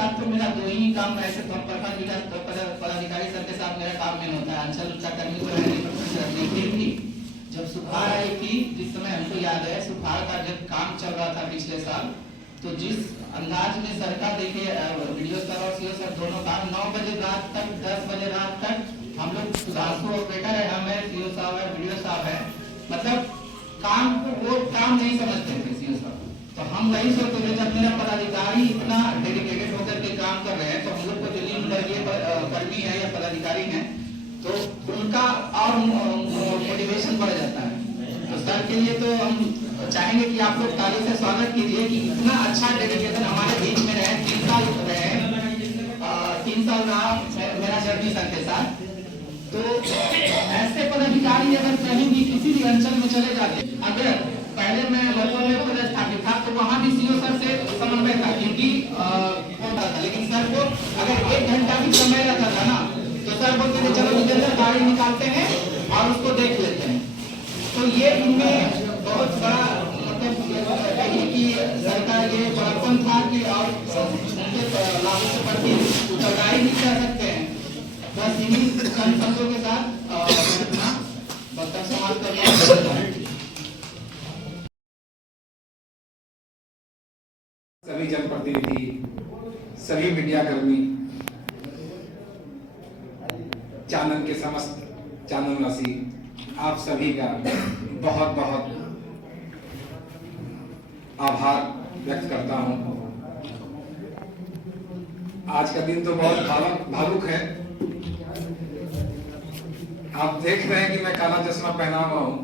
साथ तो मेरा दो ही काम ऐसे पदाधिकारी सर के साथ मेरा काम नहीं होता है। अंचल का कर्मी तो है नहीं, फिर भी जब सुखाड़ आई थी, जिस समय हमको याद है सुखाड़ का जब काम चल रहा था पिछले साल, तो जिस अंदाज में सर का देखिए वीडियो सर और सीओ सर दोनों काम 9 बजे रात तक 10 बजे रात तक हम लोग सुधांशु ऑपरेटर है, हम है, सीओ साहब है, वीडियो साहब है, मतलब काम को वो काम नहीं समझते थे सीओ साहब। तो हम वही सोचते थे जब मेरा पदाधिकारी इतना डेडिकेटेड होकर के काम कर रहे हैं तो हम लोग को जो लीड कर्मी है या पदाधिकारी है तो उनका और मोटिवेशन बढ़ जाता है। तो सर के लिए तो हम चाहेंगे कि आप लोग ताली से स्वागत कीजिए कि इतना अच्छा डेडिकेशन हमारे बीच में रहे। 3 साल रहे, 3 साल रहा मेरा जर्नी सर के साथ। तो ऐसे पदाधिकारी अगर कहीं भी किसी भी अंचल में चले जाते, अगर पहले मैं लखनऊ में पदस्थापित था तो वहाँ भी सीओ सर से समन्वय था क्योंकि होता था, लेकिन सर को अगर 1 घंटा भी समय रहता था ना तो सर बोलते थे चलो विजेंद्र गाड़ी निकालते हैं और उसको देख लेते हैं। तो ये इनमें बहुत बड़ा मतलब कहिए कि सरकार ये बड़प्पन था कि और उनके लागू के प्रति उत्तरदायी नहीं कह सकते हैं। बस इन्हीं संतों के साथ अपना वक्तव्य समाप्त करना है। सभी जनप्रतिनिधि, सभी मीडिया कर्मी, चानन के समस्त चाननवासी, आप सभी का बहुत बहुत आभार व्यक्त करता हूं। आज का दिन तो बहुत भावुक है। आप देख रहे हैं कि मैं काला चश्मा पहना हुआ हूं।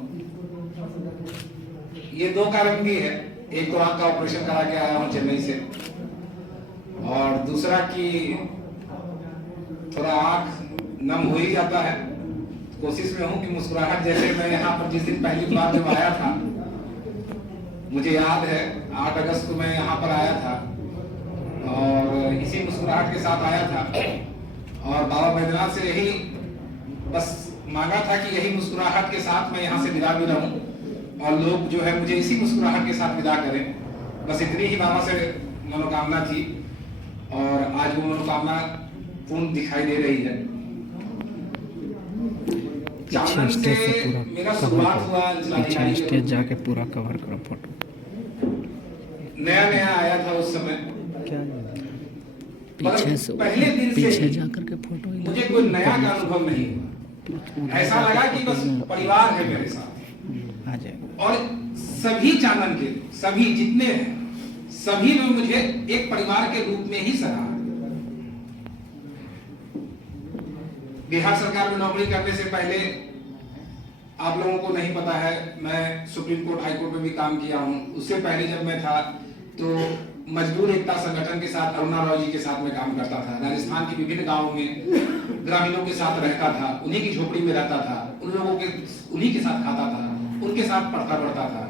ये 2 कारण भी है, एक तो आंख का ऑपरेशन करा के आया हूं चेन्नई से, और दूसरा कि थोड़ा आंख नम हो ही जाता है। कोशिश में हूं कि मुस्कुराहट, जैसे मैं यहाँ पर जिस दिन पहली बार जब आया था, मुझे याद है 8 अगस्त को मैं यहाँ पर आया था और इसी मुस्कुराहट के साथ आया था और बाबा बैद्यनाथ से यही बस मांगा था कि यही मुस्कुराहट के साथ मैं यहाँ से विदा भी रहूं और लोग जो है मुझे इसी मुस्कुराहट के साथ विदा करें। बस इतनी ही बाबा से मनोकामना थी और आज वो मनोकामना पूर्ण दिखाई दे रही है। पीछे स्टेज से पूरा कवर करो, पीछे स्टेज जाके पूरा कवर करो फोटो। नया आया था उस समय, क्या पीछे से पहले दिन पीछे जाकर के फोटो मुझे कोई नया का अनुभव नहीं हुआ। ऐसा लगा कि बस परिवार है मेरे साथ आ जाएगा। और सभी चानन के सभी जितने हैं सभी ने मुझे एक परिवार के रूप में ही सराहा। बिहार सरकार में नौकरी करने से पहले आप लोगों को नहीं पता है, मैं सुप्रीम कोर्ट हाई कोर्ट में भी काम किया हूं। उससे पहले जब मैं था तो मजदूर एकता संगठन के साथ अरुणा राव जी के साथ में काम करता था। राजस्थान के विभिन्न गांवों में ग्रामीणों के साथ रहता था, उन्हीं की झोपड़ी में रहता था, उन्हीं के साथ खाता था, उनके साथ पढ़ता पढ़ता था।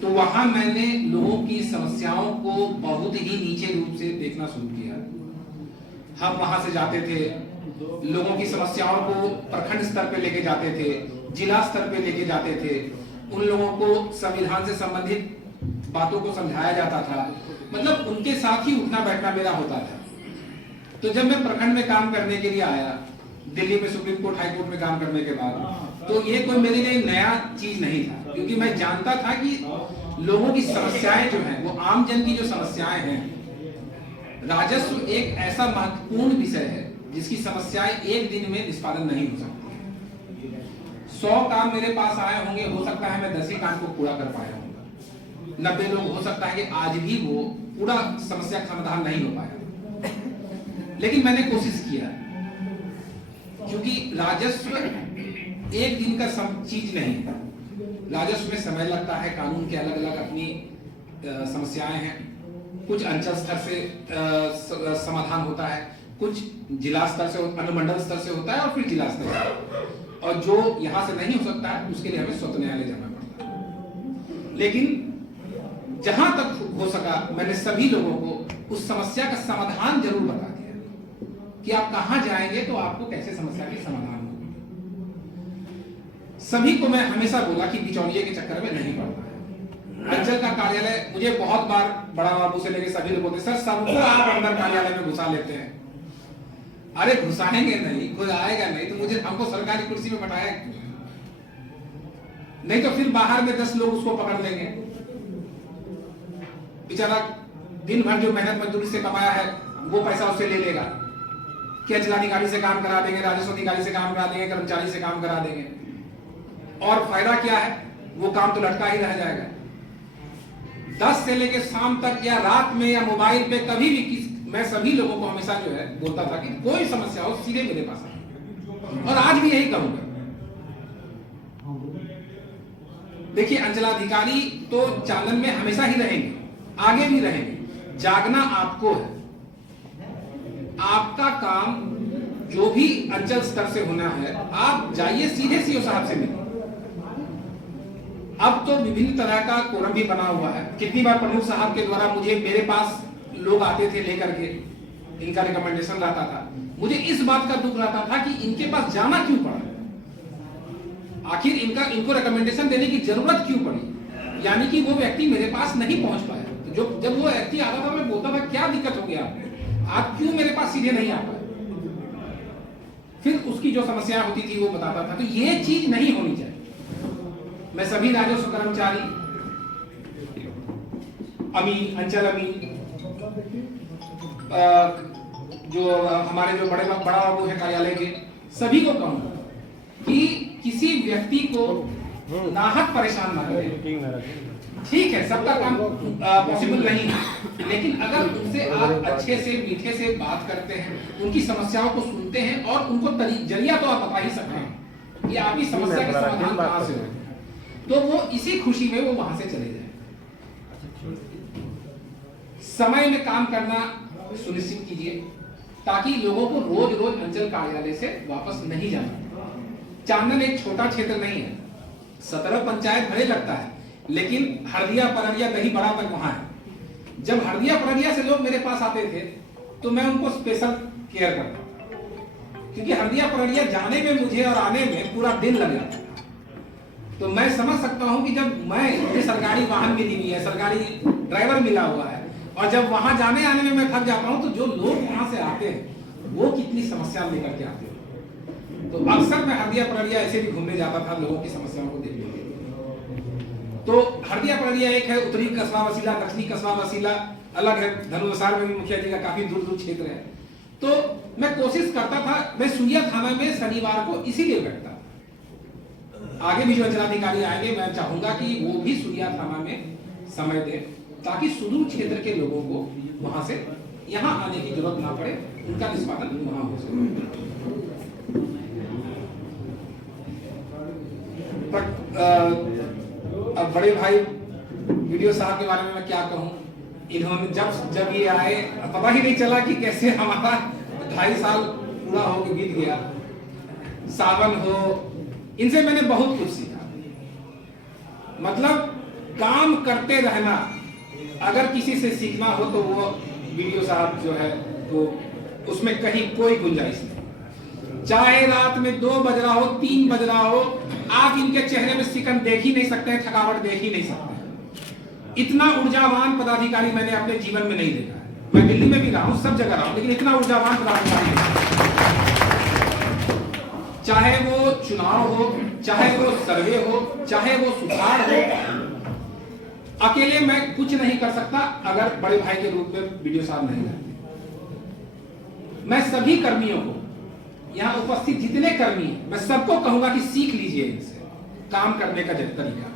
तो वहां मैंने लोगों की समस्याओं को बहुत ही नीचे रूप से देखना शुरू किया। हम वहां से जाते थे, लोगों की समस्याओं को प्रखंड स्तर पे लेके जाते थे, जिला स्तर पे लेके जाते थे, उन लोगों को संविधान से संबंधित बातों को समझाया जाता था। मतलब उनके साथ ही उठना बैठना मेरा होता था। तो जब मैं प्रखंड में काम करने के लिए आया, दिल्ली में सुप्रीम कोर्ट हाई कोर्ट में काम करने के बाद, तो ये कोई मेरे लिए नया चीज नहीं था, क्योंकि मैं जानता था कि लोगों की समस्याएं जो हैं, वो आम जन की जो समस्याएं हैं, राजस्व एक ऐसा महत्वपूर्ण विषय है जिसकी समस्याएं एक दिन में निष्पादन नहीं हो सकती। 100 काम मेरे पास आए होंगे, हो सकता है मैं 10 ही काम को पूरा कर पाया हूँ। 90 लोग हो सकता है कि आज भी वो पूरा समस्या का समाधान नहीं हो पाया, लेकिन मैंने कोशिश किया, क्योंकि राजस्व एक दिन का चीज नहीं है। राजस्व में समय लगता है, कानून के अलग अलग अपनी समस्याएं हैं। कुछ अंचल स्तर से समाधान होता है, कुछ जिला स्तर से, अनुमंडल स्तर से होता है और फिर जिला स्तर से, और जो यहां से नहीं हो सकता है उसके लिए हमें स्वतः न्यायालय जाना पड़ता है। लेकिन जहां तक हो सका मैंने सभी लोगों को उस समस्या का समाधान जरूर बता दिया कि आप कहां जाएंगे तो आपको कैसे समस्या के समाधान होगा। सभी को मैं हमेशा बोला कि बिचौलिए के चक्कर में नहीं पड़ना है। अंचल का कार्यालय, मुझे बहुत बार बड़ा बाबू से लेके सभी लोग बोलते सर सबको आप अंदर कार्यालय में घुसा लेते हैं। अरे घुसाएंगे नहीं, कोई आएगा नहीं तो मुझे हमको सरकारी कुर्सी में बैठाया क्यों? नहीं तो फिर बाहर में 10 लोग उसको पकड़ लेंगे। बेचारा दिन भर जो मेहनत मजदूरी से कमाया है वो पैसा उससे ले लेगा। कि अंचलाधिकारी से काम करा देंगे, राजस्व अधिकारी से काम करा देंगे, कर्मचारी से काम करा देंगे, और फायदा क्या है? वो काम तो लटका ही रह जाएगा। 10 से लेके शाम तक या रात में या मोबाइल पे कभी भी मैं सभी लोगों को हमेशा जो है बोलता था कि कोई समस्या हो सीधे मेरे पास आए, और आज भी यही कहूंगा। देखिए अंचलाधिकारी तो चालन में हमेशा ही रहेंगे, आगे भी रहेंगे। जागना आपको है, आपका काम जो भी अंचल स्तर से होना है आप जाइए सीधे सीओ साहब से मिलिए। अब तो विभिन्न तरह का कोरम भी बना हुआ है। कितनी बार प्रमुख साहब के द्वारा मेरे पास लोग आते थे लेकर के, इनका रिकमेंडेशन रहता था। मुझे इस बात का दुख रहता था कि इनके पास जाना क्यों पड़ा, आखिर इनको रिकमेंडेशन देने की जरूरत क्यों पड़ी, यानी कि वो व्यक्ति मेरे पास नहीं पहुंच पाया। तो जब वो व्यक्ति आता था मैं बोलता था क्या दिक्कत हो गया, आप क्यों मेरे पास सीधे नहीं आ पाए? फिर उसकी जो समस्या होती थी वो बताता था। तो ये चीज नहीं होनी चाहिए। मैं सभी राजस्व कर्मचारी, अमीन, अंचल अमीन, जो हमारे जो बड़ा बाबू है कार्यालय के, सभी को कहूंगा कि किसी व्यक्ति को नाहक परेशान न करें। ठीक है सबका काम पॉसिबल नहीं है, लेकिन अगर उनसे आप अच्छे से मीठे से बात करते हैं, उनकी समस्याओं को सुनते हैं और उनको जरिया तो आप बता ही सकते हैं कि आपकी समस्या का समाधान कहां से हो, तो वो इसी खुशी में वो वहां से चले जाए। समय में काम करना सुनिश्चित कीजिए ताकि लोगों को रोज रोज अंचल कार्यालय से वापस नहीं जाना। चांदन एक छोटा क्षेत्र नहीं है, 17 पंचायत भले लगता है, लेकिन हरदिया पररिया दही बड़ा तक वहां है। जब हरदिया पररिया से लोग मेरे पास आते थे तो मैं उनको स्पेशल केयर करता था, क्योंकि हरदिया पररिया जाने में मुझे और आने में पूरा दिन लग जाता था। तो मैं समझ सकता हूं कि जब मुझे सरकारी वाहन मिली हुई है, सरकारी ड्राइवर मिला हुआ है, और जब वहां जाने आने में मैं थक जाता हूं, तो जो लोग वहां से आते हैं वो कितनी समस्या लेकर के आते हैं। तो अक्सर मैं हरदिया पररिया ऐसे भी घूमने जाता था लोगों की समस्याओं को देखने के लिए। तो हरदिया पररिया एक है, उत्तरी कस्बा वसीला, दक्षिणी कस्बा वसीला अलग है, धनुषार में भी मुखिया जी का काफी दूर दूर क्षेत्र है। तो मैं कोशिश करता था, मैं सुइया थाना में शनिवार को इसीलिए बैठता। आगे भी जो अंचलाधिकारी आएंगे मैं चाहूंगा कि वो भी सुइया थाना में समय दें, ताकि सुदूर क्षेत्र के लोगों को वहां से यहां आने की जरूरत ना पड़े, उनका निष्पादन वहां हो सके। अब बड़े भाई वीडियो साहब के बारे में मैं क्या कहूं, इन्होंने जब ये आए पता ही नहीं चला कि कैसे हमारा 2.5 साल पूरा हो बीत गया। सावन हो, इनसे मैंने बहुत कुछ सीखा। मतलब काम करते रहना, अगर किसी से सीखना हो तो वो वीडियो साहब जो है तो उसमें कहीं कोई गुंजाइश नहीं। चाहे रात में 2 बज रहा हो, 3 बज रहा हो, आप इनके चेहरे में सिकन देख ही नहीं सकते, थकावट देख ही नहीं सकते। इतना ऊर्जावान पदाधिकारी मैंने अपने जीवन में नहीं देखा है। मैं दिल्ली में भी रहा हूं, सब जगह रहा हूं, लेकिन इतना ऊर्जावान पदाधिकारी नहीं। चाहे वो चुनाव हो, चाहे वो सर्वे हो, चाहे वो सुधार हो, अकेले मैं कुछ नहीं कर सकता अगर बड़े भाई के रूप में वीडियो साहब नहीं रहते। मैं सभी कर्मियों को, यहां उपस्थित जितने कर्मी हैं, मैं सबको कहूंगा कि सीख लीजिए इनसे काम करने का तरीका।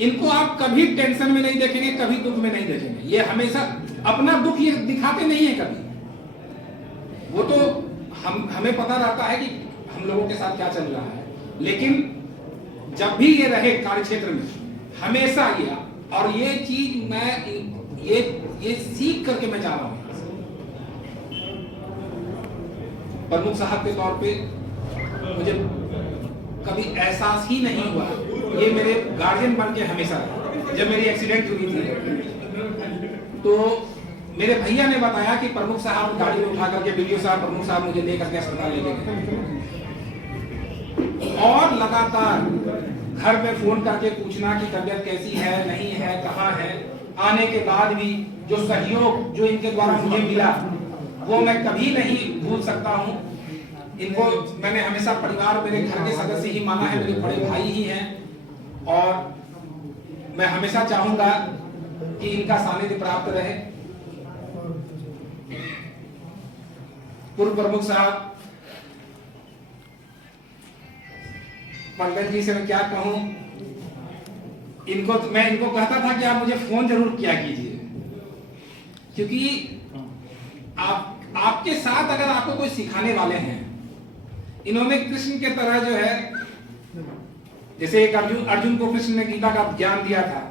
इनको आप कभी टेंशन में नहीं देखेंगे, कभी दुख में नहीं देखेंगे। ये हमेशा अपना दुख ये दिखाते नहीं है कभी। वो तो हमें पता रहता है कि हम लोगों के साथ क्या चल रहा है, लेकिन जब भी ये रहे कार्य क्षेत्र में हमेशा ये, और ये चीज मैं ये सीख करके मैं जा रहा हूं। प्रमुख साहब के तौर पे मुझे कभी एहसास ही नहीं हुआ, ये मेरे गार्जियन बन के हमेशा रहे। जब मेरी एक्सीडेंट हुई थी तो मेरे भैया ने बताया कि प्रमुख साहब गाड़ी में उठा करके वीडियो साहब, प्रमुख साहब मुझे लेकर के अस्पताल ले गए, और लगातार घर में फोन करके पूछना कि तबीयत कैसी है, नहीं है, कहाँ है। आने के बाद भी जो सहयोग जो इनके द्वारा मुझे मिला वो मैं कभी नहीं भूल सकता हूँ। इनको मैंने हमेशा परिवार, मेरे घर के सदस्य ही माना है, मेरे बड़े भाई ही हैं और मैं हमेशा चाहूंगा कि इनका सानिध्य प्राप्त रहे। पूर्व प्रमुख साहब पंकज जी से मैं क्या कहूं, मैं इनको कहता था कि आप मुझे फोन जरूर किया कीजिए, क्योंकि आपके साथ अगर आपको कोई सिखाने वाले हैं, इन्होंने कृष्ण के तरह जो है, जैसे एक अर्जुन को कृष्ण ने गीता का ज्ञान दिया था,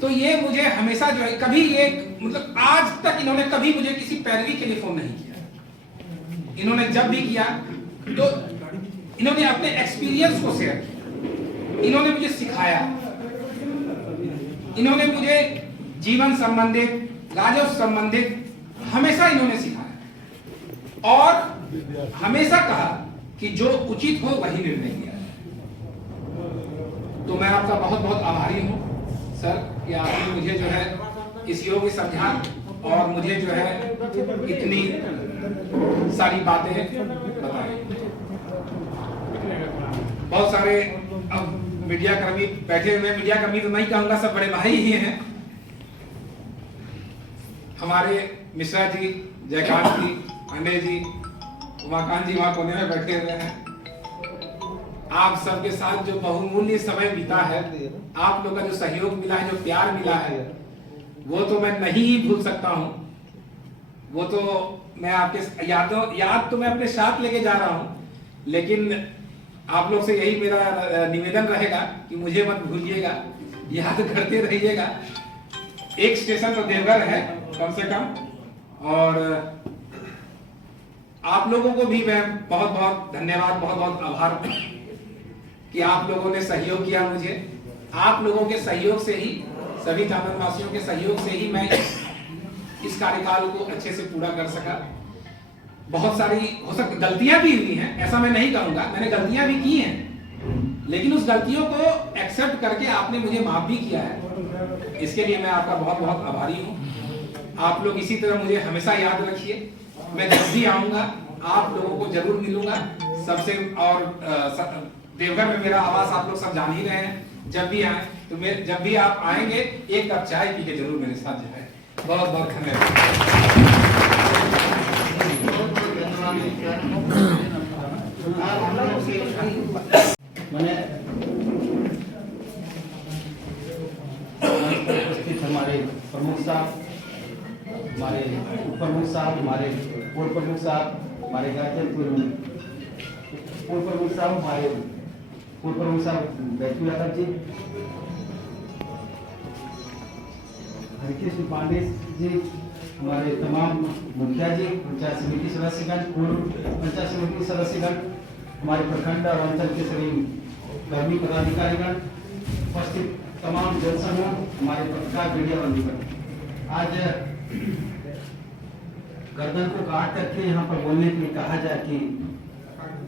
तो ये मुझे हमेशा जो है कभी एक मतलब आज तक इन्होंने कभी मुझे किसी पैरवी के लिए फोन नहीं किया। इन्होंने जब भी किया तो इन्होंने अपने एक्सपीरियंस को शेयर किया, इन्होंने मुझे सिखाया, इन्होंने मुझे जीवन संबंधित, राजस्व संबंधित हमेशा इन्होंने सिखाया और हमेशा कहा कि जो उचित हो वही निर्णय लिया। तो मैं आपका बहुत बहुत आभारी हूं सर कि आपने मुझे जो है इस योग्य समझा और मुझे जो है इतनी सारी बातें बताई। बहुत सारे अब मीडिया कर्मी बैठे हुए, मीडिया कर्मी तो नहीं कहूंगा, सब बड़े भाई ही हैं। हमारे मिश्रा जी, जयकांत जी, पांडे जी, उमाकांत जी वहां कोने में बैठे हुए हैं। आप सबके साथ जो बहुमूल्य समय बीता है, आप लोग का जो सहयोग मिला है, जो प्यार मिला है, वो तो मैं नहीं ही भूल सकता हूं। वो तो मैं आपके याद तो मैं अपने साथ लेके जा रहा हूं, लेकिन आप लोग से यही मेरा निवेदन रहेगा कि मुझे मत भूलिएगा, याद करते रहिएगा। एक स्टेशन तो देवघर है कम से कम, और आप लोगों को भी मैं बहुत बहुत धन्यवाद, बहुत बहुत आभार कि आप लोगों ने सहयोग किया मुझे। आप लोगों के सहयोग से ही, सभी चांदनवासियों के सहयोग से ही मैं इस कार्यकाल को अच्छे से पूरा कर सका। बहुत सारी हो सकती गलतियां भी हुई हैं, ऐसा मैं नहीं कहूंगा, मैंने गलतियां भी की हैं, लेकिन उस गलतियों को एक्सेप्ट करके आपने मुझे माफ भी किया है। इसके लिए मैं आपका बहुत बहुत आभारी हूं। आप लोग इसी तरह मुझे हमेशा याद रखिए। मैं जब भी आऊंगा आप लोगों को जरूर मिलूंगा सबसे, और देवघर में मेरा आवास आप लोग सब जान ही रहे हैं। जब भी आए तो जब भी आप आएंगे एक कप चाय पी के जरूर मेरे साथ जाए। बहुत बहुत धन्यवाद। मैंने उपस्थित हमारे प्रमुख साहब, हमारे उप प्रमुख साहब, हमारे पूर्व प्रमुख साहब, हमारे पूर्व प्रमुख साहब, हमारे पूर्व प्रमुख साहब बैठू यादव जी, हरिकृष्ण पांडे जी, हमारे तमाम मुखिया जी, पंचायत समिति सदस्यगण, पूर्व पंचायत समिति सदस्यगण, हमारे प्रखंड और अंचल के सभी कर्मी पदाधिकारीगण, उपस्थित तमाम जनसमूह, हमारे पत्रकार मीडिया बंधुगण, आज गर्दन को काट करके यहाँ पर बोलने के लिए कहा जाए कि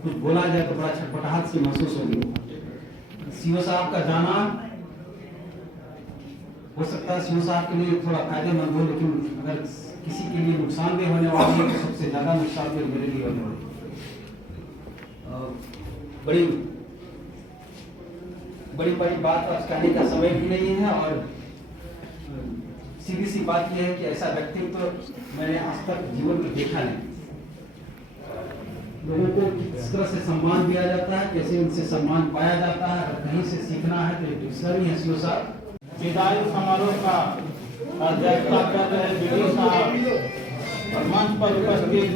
कुछ बोला जाए तो बड़ा छटपटाहट सी महसूस होगी। सीओ साहब का जाना हो सकता है सीओ साहब के लिए थोड़ा फायदेमंद हो, लेकिन अगर किसी के लिए नुकसानदेह होने वाली है तो सबसे ज्यादा नुकसानदेह मेरे लिए होने वाली बड़ी बड़ी बात आज कहने का समय भी नहीं है। और सीधी सी बात यह है कि ऐसा व्यक्तित्व तो मैंने आज तक जीवन में देखा नहीं। लोगों को किस तरह से सम्मान दिया जाता है, कैसे उनसे सम्मान पाया जाता है, अगर कहीं से सीखना है तो डिक्शनरी है सीओ साहब। विदाई समारोह का अध्यक्षता कर रहे बीडी साहब, मंच पर उपस्थित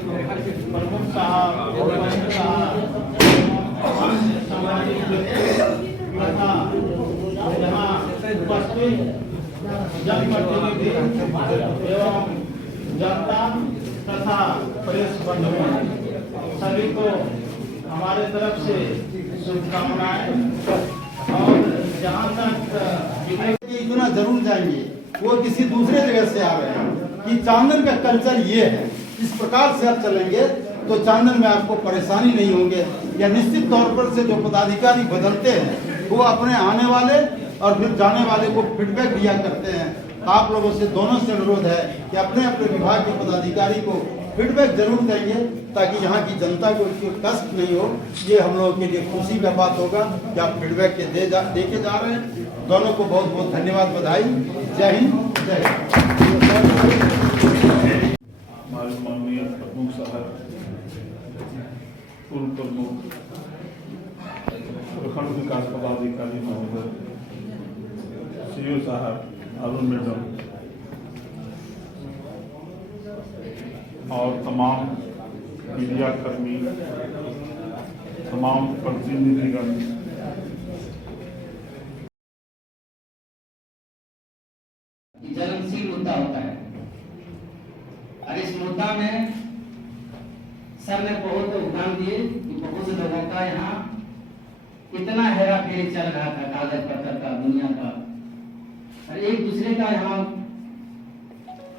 प्रमुख साहब, सामाजिक तथा यहाँ उपस्थित जनप्रतिनिधि एवं जनता तथा प्रेस बंधुगण, सभी को हमारे तरफ से शुभकामनाएं। और जहाँ तक इतना जरूर जाएंगे, वो किसी दूसरे जगह से आ रहे हैं कि चांदन का कल्चर ये है, इस प्रकार से आप चलेंगे तो चांदन में आपको परेशानी नहीं होंगे। या निश्चित तौर पर से जो पदाधिकारी बदलते हैं वो अपने आने वाले और फिर जाने वाले को फीडबैक दिया करते हैं। आप लोगों से दोनों से अनुरोध है कि अपने अपने विभाग के पदाधिकारी को फीडबैक जरूर देंगे ताकि यहाँ की जनता को कोई कष्ट नहीं हो। ये हम लोगों के लिए खुशी का बात होगा कि आप फीडबैक के दे के जा रहे हैं। दोनों को बहुत बहुत धन्यवाद, बधाई। जय हिंद, जय हिंद। हमारे माननीय प्रमुख साहब, पूर्व प्रमुख प्रखंड विकास पदाधिकारी महोदय, सीओ साहब, अरुण मैडम और तमाम मीडिया कर्मी, तमाम प्रतिनिधिगण, जलनशील मुद्दा होता है और इस मुद्दा में सर ने बहुत ध्यान दिए कि बहुत से लोगों का यहाँ इतना हेरा फेरी चल रहा था कागज पत्र का, दुनिया का, और एक दूसरे का यहाँ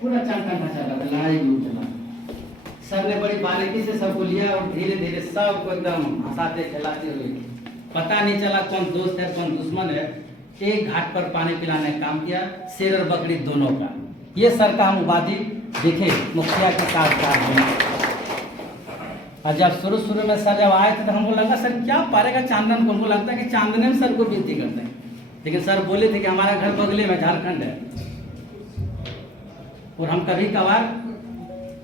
पूरा चंका चल रहा था, लड़ाई भी चला। सर ने बड़ी बारीकी से सबको लिया और धीरे धीरे सबको एकदम हंसाते खिलाते हुए, पता नहीं चला कौन दोस्त है कौन दुश्मन है, एक घाट पर पानी पिलाने का काम किया, शेर और बकरी दोनों का। ये सर का हम उपाधि देखे मुखिया के साथ। और जब शुरू में सर जब आए थे तो हमको लगा सर क्या पारेगा चांदन को, हमको लगता है कि चांदने में सर को विनती करते हैं, लेकिन सर बोले थे कि हमारा घर बगले में झारखंड है और हम कभी कभार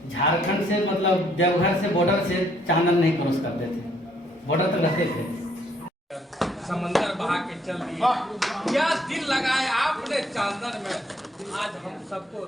झारखंड से मतलब देवघर से बॉर्डर से चांदन नहीं क्रॉस करते थे, बॉर्डर तक रहते थे। समंदर बहा के चल दिए, क्या दिल लगाए आपने चांदन में, आज हम सबको